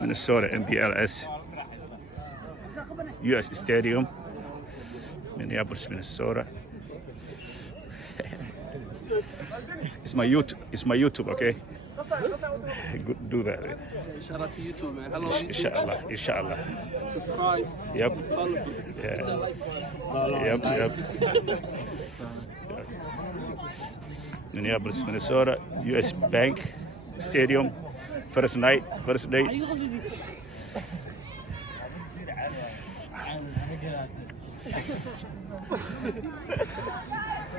Minnesota MPLS US Stadium, Minneapolis, Minnesota. It's my YouTube, okay? Do that. Shout out to YouTube, man. Hello, YouTube. Inshallah. Subscribe. Yep. Follow. Yeah. Yep. Minneapolis, Minnesota, US Bank Stadium. First day.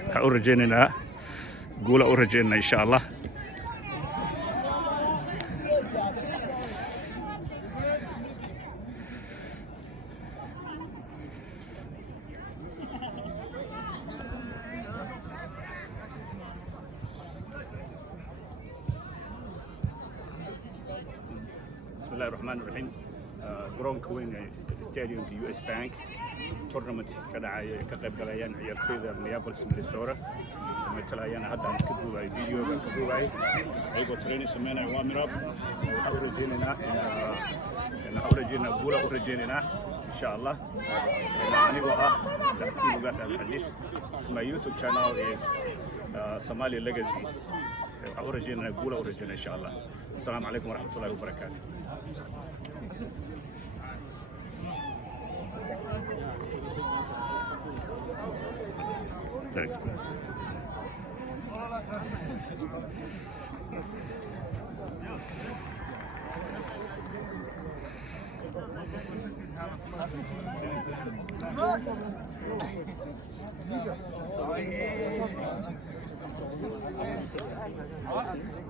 waxaan u rajaynaynaa guula u rajaynaa insha allah. بسم الله الرحمن الرحيم. garoonka weyn ee stadiumka US Bank tournament ka dhacay ka qayb galayaan ciyaartoyda Minneapolis, Minnesota. Matalayaan hadda aan ka duubay videoga ka duubay ayagoo training sameynaya warm up. waxaan u rajaynaynaa guula u rajaynaynaa insha allah. anigoo ah Dr. Lugas Abdulaziz. My YouTube channel is Somali Legacy. waxaan u rajaynaynaa guula u rajaynaa insha allah. Assalamu alaikum warahmatullahi wabarakatuh. Thanks.